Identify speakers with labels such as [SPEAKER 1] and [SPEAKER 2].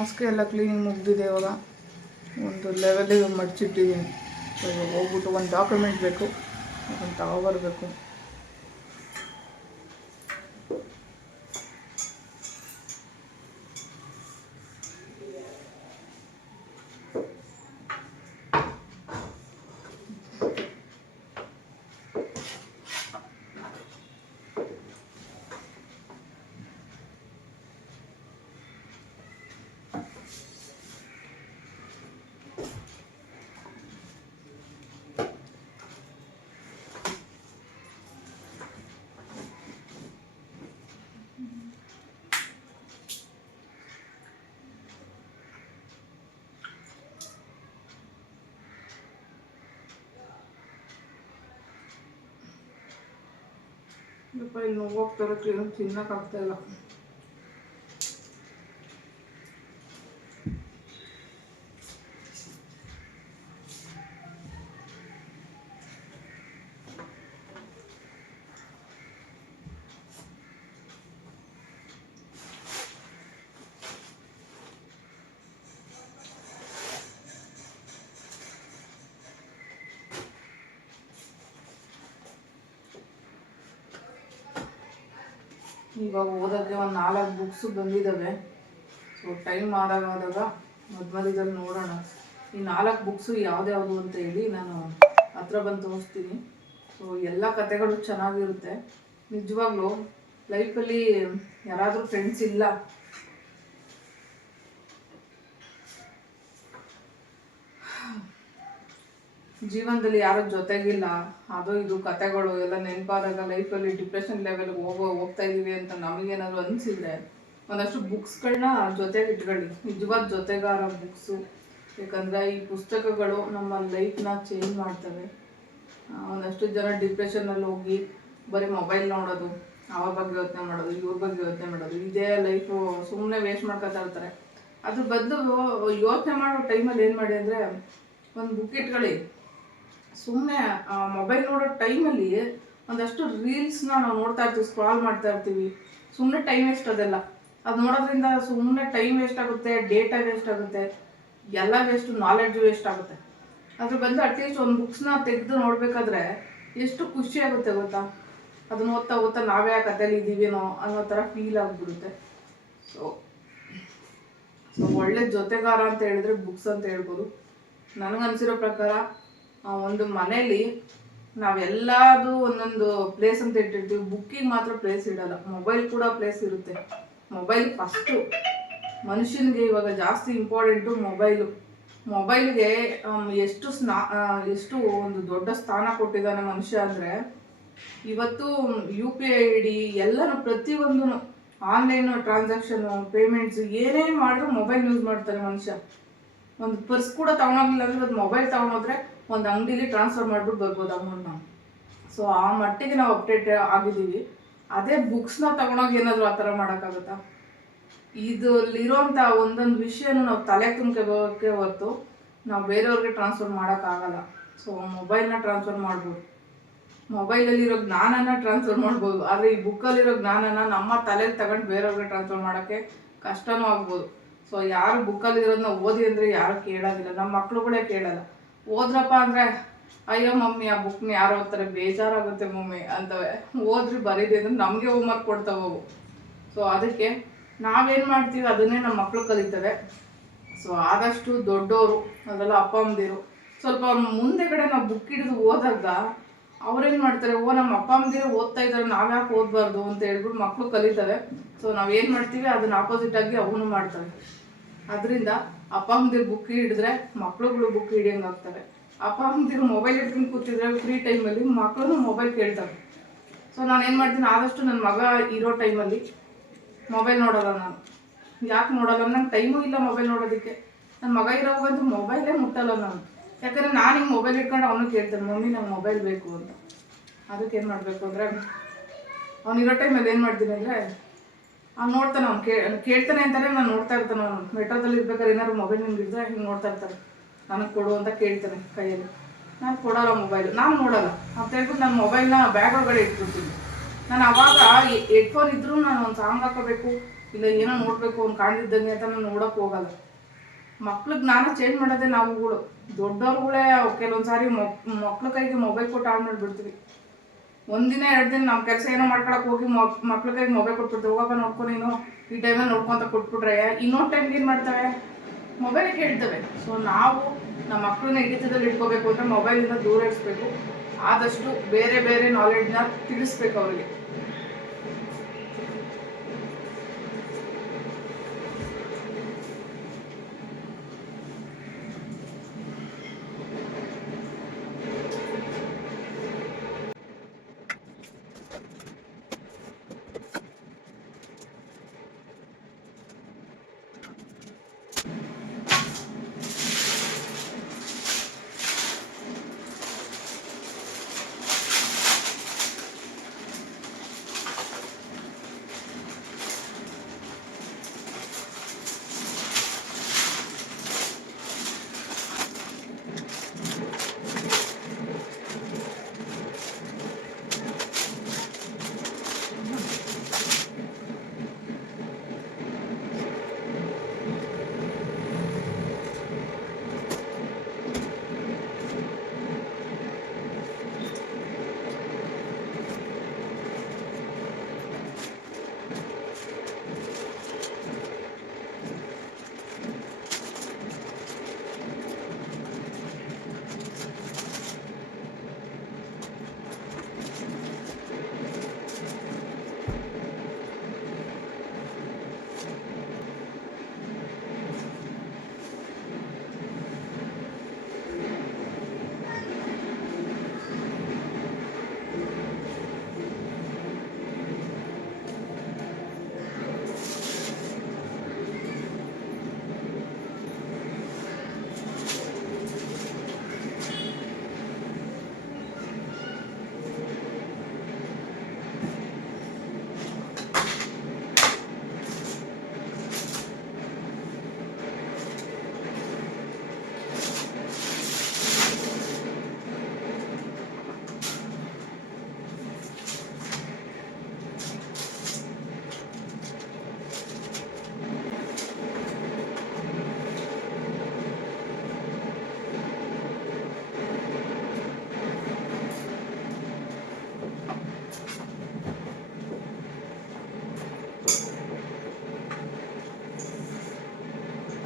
[SPEAKER 1] ಹಾಸಿಗೆ ಎಲ್ಲ ಕ್ಲೀನಿಂಗ್ ಮುಗ್ದಿದೆ ಇವಾಗ. ಒಂದು ಲೆವೆಲಿಗೆ ಮಡಚಿಟ್ಟಿದ್ದೀನಿ. ಹೋಗ್ಬಿಟ್ಟು ಒಂದು ಡಾಕ್ಯುಮೆಂಟ್ ಬೇಕು. ಅದನ್ನು ತಗೊಬರ್ಬೇಕು. ಯಪ್ಪ ಇಲ್ಲಿ ನೋವು ಹೋಗ್ತಾರೆ ಕ್ಲೀನ್ ತಿನ್ನೋಕ್ಕಾಗ್ತಾ ಇವಾಗ ಓದೋಕ್ಕೆ ಒಂದು ನಾಲ್ಕು ಬುಕ್ಸು ಬಂದಿದ್ದಾವೆ ಸೊ ಟೈಮ್ ಆದಾಗ ಆದಾಗ ಮಧ್ಯದಲ್ಲಿ ನೋಡೋಣ. ಈ ನಾಲ್ಕು ಬುಕ್ಸು ಯಾವ್ದ್ಯಾವುದು ಅಂತ ಹೇಳಿ ನಾನು ಹತ್ರ ಬಂದು ತೋರಿಸ್ತೀನಿ. ಸೊ ಎಲ್ಲ ಕತೆಗಳು ಚೆನ್ನಾಗಿರುತ್ತೆ. ನಿಜವಾಗ್ಲೂ ಲೈಫಲ್ಲಿ ಯಾರಾದರೂ ಫ್ರೆಂಡ್ಸ್ ಇಲ್ಲ. ಜೀವನದಲ್ಲಿ ಯಾರು ಜೊತೆಗಿಲ್ಲ. ಅದು ಇದು ಕತೆಗಳು ಎಲ್ಲ ನೆನಪಾದಾಗ ಲೈಫಲ್ಲಿ ಡಿಪ್ರೆಷನ್ ಲೆವೆಲ್ಗೆ ಹೋಗೋ ಹೋಗ್ತಾ ಇದೀವಿ ಅಂತ ನಮಗೇನಾದ್ರು ಅನಿಸಿದ್ರೆ ಒಂದಷ್ಟು ಬುಕ್ಸ್ಗಳನ್ನ ಜೊತೆಗೆ ಇಟ್ಕೊಳ್ಳಿ. ನಿಜವಾದ ಜೊತೆಗಾರ ಬುಕ್ಸು ಯಾಕಂದರೆ ಈ ಪುಸ್ತಕಗಳು ನಮ್ಮ ಲೈಫ್ನ ಚೇಂಜ್ ಮಾಡ್ತವೆ. ಒಂದಷ್ಟು ಜನ ಡಿಪ್ರೆಷನಲ್ಲಿ ಹೋಗಿ ಬರೀ ಮೊಬೈಲ್ ನೋಡೋದು, ಅವ ಬಗ್ಗೆ ಯೋಚನೆ ಮಾಡೋದು, ಇವ್ರ ಬಗ್ಗೆ ಯೋಚನೆ ಮಾಡೋದು, ಇದೇ ಲೈಫು ಸುಮ್ಮನೆ ವೇಸ್ಟ್ ಮಾಡ್ಕೊತಾ ಇರ್ತಾರೆ. ಅದ್ರ ಬದಲು ಯೋಚನೆ ಮಾಡೋ ಟೈಮಲ್ಲಿ ಏನು ಮಾಡಿ ಅಂದರೆ ಒಂದು ಬುಕ್ ಇಟ್ಕೊಳ್ಳಿ. ಸುಮ್ಮನೆ ಮೊಬೈಲ್ ನೋಡೋ ಟೈಮಲ್ಲಿ ಒಂದಷ್ಟು ರೀಲ್ಸ್ನ ನಾವು ನೋಡ್ತಾ ಇರ್ತೀವಿ ಸ್ಕ್ರಾಲ್ ಮಾಡ್ತಾ ಇರ್ತೀವಿ. ಸುಮ್ಮನೆ ಟೈಮ್ ವೇಸ್ಟ್ ಅದೆಲ್ಲ. ಅದು ನೋಡೋದ್ರಿಂದ ಸುಮ್ಮನೆ ಟೈಮ್ ವೇಸ್ಟ್ ಆಗುತ್ತೆ ಡೇಟಾ ವೇಸ್ಟ್ ಆಗುತ್ತೆ, ಎಲ್ಲ ವೇಸ್ಟ್ ನಾಲೆಡ್ಜ್ ವೇಸ್ಟ್ ಆಗುತ್ತೆ. ಅದ್ರ ಬಂದು ಅಟ್ಲೀಸ್ಟ್ ಒಂದು ಬುಕ್ಸ್ನ ತೆಗೆದು ನೋಡಬೇಕಾದ್ರೆ ಎಷ್ಟು ಖುಷಿ ಆಗುತ್ತೆ ಗೊತ್ತಾ? ಅದನ್ನ ಓದ್ತಾ ಓದ್ತಾ ನಾವೇ ಆ ಕಥೆಯಲ್ಲಿ ಇದ್ದೀವೇನೋ ಅನ್ನೋ ಥರ ಫೀಲ್ ಆಗಿಬಿಡುತ್ತೆ. ಸೊ ಸೊ ಒಳ್ಳೆ ಜೊತೆಗಾರ ಅಂತ ಹೇಳಿದ್ರೆ ಬುಕ್ಸ್ ಅಂತ ಹೇಳ್ಬೋದು. ನನಗನ್ಸಿರೋ ಪ್ರಕಾರ ಒಂದು ಮನೇಲಿ ನಾವೆಲ್ಲದು ಒಂದೊಂದು ಪ್ಲೇಸ್ ಅಂತ ಇಟ್ಟಿರ್ತೀವಿ. ಬುಕ್ಕಿಗೆ ಮಾತ್ರ ಪ್ಲೇಸ್ ಇಡಲ್ಲ. ಮೊಬೈಲ್ ಕೂಡ ಪ್ಲೇಸ್ ಇರುತ್ತೆ. ಮೊಬೈಲ್ ಫಸ್ಟು ಮನುಷ್ಯನಿಗೆ ಇವಾಗ ಜಾಸ್ತಿ ಇಂಪಾರ್ಟೆಂಟು ಮೊಬೈಲು ಮೊಬೈಲ್ಗೆ ಎಷ್ಟು ಸ್ನಾ ಎಷ್ಟು ಒಂದು ದೊಡ್ಡ ಸ್ಥಾನ ಕೊಟ್ಟಿದ್ದಾನೆ ಮನುಷ್ಯ ಅಂದರೆ, ಇವತ್ತು U P I I D ಎಲ್ಲನೂ ಪ್ರತಿಯೊಂದು ಆನ್ಲೈನ್ ಟ್ರಾನ್ಸಾಕ್ಷನು ಪೇಮೆಂಟ್ಸ್ ಏನೇ ಮಾಡಿದ್ರು ಮೊಬೈಲ್ ಯೂಸ್ ಮಾಡ್ತಾರೆ ಮನುಷ್ಯ. ಒಂದು ಪರ್ಸ್ ಕೂಡ ತೊಗೊಂಡೋಗಿಲ್ಲ ಅಂದ್ರೆ ಇವತ್ತು ಮೊಬೈಲ್ ತಗೊಂಡೋದ್ರೆ ಒಂದು ಅಂಗಡಿಲಿ ಟ್ರಾನ್ಸ್ಫರ್ ಮಾಡ್ಬಿಟ್ಟು ಬರ್ಬೋದು ಅಮೌಂಟ್ ನಾವು ಸೊ ಆ ಮಟ್ಟಿಗೆ ನಾವು ಅಪ್ಡೇಟ್ ಆಗಿದ್ದೀವಿ. ಅದೇ ಬುಕ್ಸ್ನ ತಗೊಂಡೋಗಿ ಏನಾದರೂ ಆ ಥರ ಮಾಡೋಕ್ಕಾಗುತ್ತಾ? ಇದರಲ್ಲಿರೋಂಥ ಒಂದೊಂದು ವಿಷಯನೂ ನಾವು ತಲೆ ತುಂಬ್ಕೋಬೇಕೆ ಹೊರತು ನಾವು ಬೇರೆಯವ್ರಿಗೆ ಟ್ರಾನ್ಸ್ಫರ್ ಮಾಡೋಕ್ಕಾಗಲ್ಲ. ಸೊ ಮೊಬೈಲ್ನ ಟ್ರಾನ್ಸ್ಫರ್ ಮಾಡ್ಬೋದು. ಮೊಬೈಲಲ್ಲಿರೋ ಜ್ಞಾನನ ಟ್ರಾನ್ಸ್ಫರ್ ಮಾಡ್ಬೋದು. ಆದರೆ ಈ ಬುಕ್ಕಲ್ಲಿರೋ ಜ್ಞಾನನ ನಮ್ಮ ತಲೆಯಲ್ಲಿ ತಗೊಂಡು ಬೇರೆಯವ್ರಿಗೆ ಟ್ರಾನ್ಸ್ಫರ್ ಮಾಡೋಕ್ಕೆ ಕಷ್ಟನೂ ಆಗ್ಬೋದು. ಸೊ ಯಾರು ಬುಕ್ಕಲ್ಲಿರೋದನ್ನ ಓದಿ ಅಂದರೆ ಯಾರು ಕೇಳೋದಿಲ್ಲ. ನಮ್ಮ ಮಕ್ಕಳುಗಳೇ ಕೇಳಲ್ಲ. ಓದ್ರಪ್ಪ ಅಂದರೆ, ಅಯ್ಯೋ ಮಮ್ಮಿ, ಆ ಬುಕ್ನ ಯಾರು ಓದ್ತಾರೆ ಬೇಜಾರಾಗುತ್ತೆ ಮಮ್ಮಿ ಅಂತವೆ. ಓದ್ರಿ ಬರೀದಿ ಅಂದ್ರೆ ನಮಗೆ ಹೋಮ್ವರ್ಕ್ ಕೊಡ್ತಾವೆ ಅವು. ಸೊ ಅದಕ್ಕೆ ನಾವೇನು ಮಾಡ್ತೀವಿ, ಅದನ್ನೇ ನಮ್ಮ ಮಕ್ಕಳು ಕಲಿತವೆ ಸೊ ಆದಷ್ಟು ದೊಡ್ಡವರು ಅದೆಲ್ಲ ಅಪ್ಪ, ಅಮ್ಮದಿರು, ಸ್ವಲ್ಪ ಅವ್ರ ಮುಂದೆಗಡೆ ನಾವು ಬುಕ್ ಹಿಡಿದು ಓದಾಗ ಅವ್ರೇನು ಮಾಡ್ತಾರೆ, ಓ, ನಮ್ಮ ಅಪ್ಪ, ಅಮ್ಮದಿರು ಓದ್ತಾ ಇದ್ದಾರೆ ನಾವ್ಯಾಕೆ ಓದಬಾರ್ದು ಅಂತ ಹೇಳ್ಬಿಟ್ಟು ಮಕ್ಕಳು ಕಲಿತವೆ ಸೊ ಏನು ಮಾಡ್ತೀವಿ, ಅದನ್ನ ಆಪೋಸಿಟ್ ಆಗಿ ಅವನು ಮಾಡ್ತಾರೆ. ಅದರಿಂದ ಅಪ್ಪ ಅಮ್ಮದಿರು ಬುಕ್ ಹಿಡಿದ್ರೆ ಮಕ್ಳುಗಳು ಬುಕ್ ಹಿಡಿಯಂಗೆ ಆಗ್ತಾರೆ. ಅಪ್ಪ ಅಮ್ಮದಿರು ಮೊಬೈಲ್ ಹಿಡ್ಕೊಂಡು ಕೂತಿದ್ರೆ ಫ್ರೀ ಟೈಮಲ್ಲಿ ಮಕ್ಕಳು ಮೊಬೈಲ್ ಕೇಳ್ತಾರೆ. ಸೊ ನಾನು ಏನು ಮಾಡ್ತೀನಿ, ಆದಷ್ಟು ನನ್ನ ಮಗ ಇರೋ ಟೈಮಲ್ಲಿ ಮೊಬೈಲ್ ನೋಡೋಲ್ಲ ನಾನು. ಯಾಕೆ ನೋಡಲ್ಲ? ನಂಗೆ ಟೈಮೂ ಇಲ್ಲ ಮೊಬೈಲ್ ನೋಡೋದಕ್ಕೆ. ನನ್ನ ಮಗ ಇರೋವಾಗಂತೂ ಮೊಬೈಲೇ ಮುಟ್ಟಲ್ಲ ನಾನು. ಯಾಕಂದರೆ ನಾನು ಹಿಂಗೆ ಮೊಬೈಲ್ ಇಟ್ಕೊಂಡು ಅವನು ಕೇಳ್ತಾನೆ, ಮಮ್ಮಿ, ನಂಗೆ ಮೊಬೈಲ್ ಬೇಕು ಅಂತ. ಅದಕ್ಕೆ ಏನು ಮಾಡಬೇಕು ಅಂದರೆ, ಅವನಿರೋ ಟೈಮಲ್ಲಿ ಏನು ಮಾಡ್ತೀನಿ ಅಂದರೆ ಅವ್ನು ನೋಡ್ತಾನೆ ಅವ್ನು ಕೇ ಕೇಳ್ತಾನೆ ಅಂತಾನೆ ನಾನು ನೋಡ್ತಾ ಇರ್ತಾನೆ. ಅವನು ಮೆಟ್ರೋದಲ್ಲಿ ಇರ್ಬೇಕಾದ್ರೆ ಏನಾದ್ರು ಮೊಬೈಲ್ ನಿಮ್ಗೆ ಇದ್ರೆ ಹಿಂಗೆ ನೋಡ್ತಾ ಇರ್ತಾನೆ. ನನಗೆ ಕೊಡು ಅಂತ ಕೇಳ್ತಾನೆ ಕೈಯಲ್ಲಿ. ನಾನು ಕೊಡೋಲ್ಲ ಮೊಬೈಲ್ ನಾನು ನೋಡಲ್ಲ. ಅಂತ ಹೇಳ್ಬಿಟ್ಟು ನಾನು ಮೊಬೈಲ್ನ ಬ್ಯಾಗ್ ಒಳಗಡೆ ಇಟ್ಬಿಡ್ತೀನಿ. ನಾನು ಅವಾಗ ಹೆಡ್ಫೋನ್ ಇದ್ದರೂ ನಾನು ಒಂದು ಸಾಂಗ್ ಹಾಕೋಬೇಕು, ಇಲ್ಲ ಏನೋ ನೋಡಬೇಕು, ಅವ್ನು ಕಾಣ್ದಿದ್ದಂಗೆ ಅಂತ ನಾನು ನೋಡೋಕೆ ಹೋಗಲ್ಲ. ಮಕ್ಳು ಜ್ಞಾನ ಚೇಂಜ್ ಮಾಡೋದೇ ನಾವುಗಳು. ದೊಡ್ಡವ್ರುಗಳೇ, ಕೆಲವೊಂದು ಸಾರಿ ಮಕ್ ಮಕ್ಳ ಕೈಗೆ ಮೊಬೈಲ್ ಕೊಟ್ಟು ಆನ್ ಮಾಡಿಬಿಡ್ತೀವಿ. ಒಂದಿನ ಎರಡು ದಿನ ನಮ್ಮ ಕೆಲಸ ಏನೋ ಮಾಡ್ಕೊಳಕ್ಕೆ ಹೋಗಿ ಮಕ್ಳ ಕೈಗೆ ಮೊಬೈಲ್ ಕೊಟ್ಬಿಡ್ತೀವಿ. ಹೋಗಪ್ಪ ನೋಡ್ಕೊ ನೀನು. ಈ ಟೈಮಲ್ಲಿ ನೋಡ್ಕೊಂತ ಕೊಟ್ಬಿಟ್ರೆ ಇನ್ನೊಂದು ಟೈಮ್ಗೆ ಏನು ಮಾಡ್ತವೆ? ಮೊಬೈಲ್ ಹೇಳ್ತವೆ. ಸೊ ನಾವು ನಮ್ಮ ಮಕ್ಕಳನ್ನ ಹಿಡಿತದಲ್ಲಿ ಇಟ್ಕೋಬೇಕು ಅಂದರೆ ಮೊಬೈಲಿಂದ ದೂರ ಇರಿಸ್ಬೇಕು. ಆದಷ್ಟು ಬೇರೆ ಬೇರೆ ನಾಲೆಡ್ಜ್ನ ತಿಳಿಸ್ಬೇಕು ಅವರಿಗೆ.